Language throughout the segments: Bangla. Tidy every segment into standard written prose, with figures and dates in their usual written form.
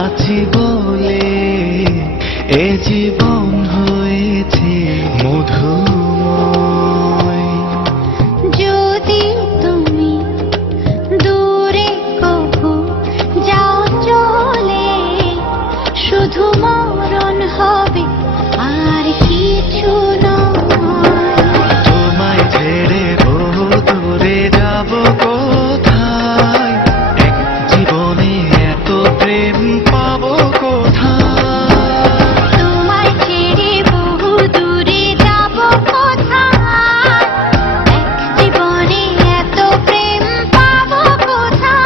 আছি বলে এ জীবন হয়েছে মধুময়। যদি তুমি দূরে কভু যাও চলে, শুধু মরণ হবে আর কিছু নয়। তোমায় ছেড়ে বহু দূরে যাব কোথায়, এক জীবনে এত প্রেম পাবো কোথায়। তোমায় ছেড়ে বহু দূরে যাব কোথায়, এক জীবনে এত প্রেম পাবো কোথায়।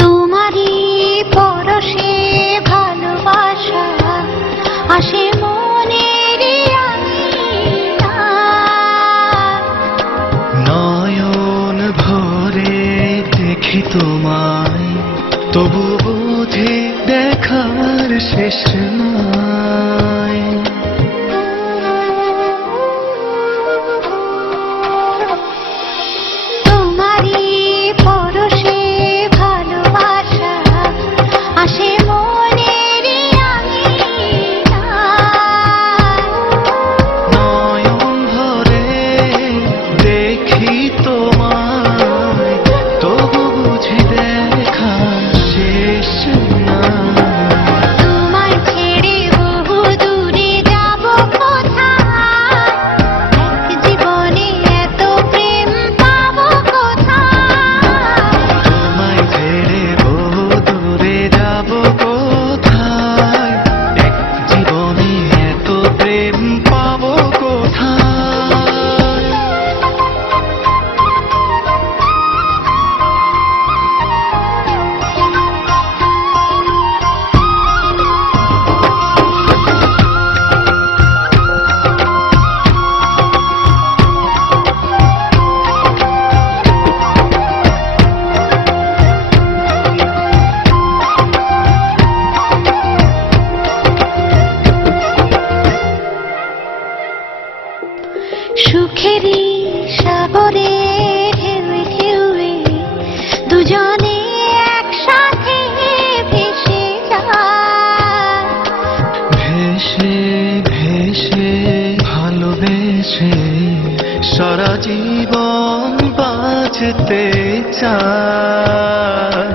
তোমারই পরশে ভালোবাসা আসে মনের আঙিনায়। নয়ন ভরে দেখি তোমায়, তবু বুঝি দেখার শেষ নাই। তোমারই পরশে ভালোবাসা আসে মনের আঙিনায়। নয়ন ভরে দেখি তোমায়, তবু বুঝি দেখা শেষ নাই। তোমায় ছেড়ে বহু দূরে যাব কোথায়, এক জীবনে এত প্রেম পাবো কোথায়। তোমায় ছেড়ে বহু দূরে যাব কোথায়, এক জীবনে এত প্রেম পাবো কোথায়। সুখেরই সাগরে ঢেউয়ে ঢেউয়ে দুজনে একসাথে ভেসে যায়। ভেসে ভেসে ভালোবেসে সারা জীবন বাঁচতে চায়।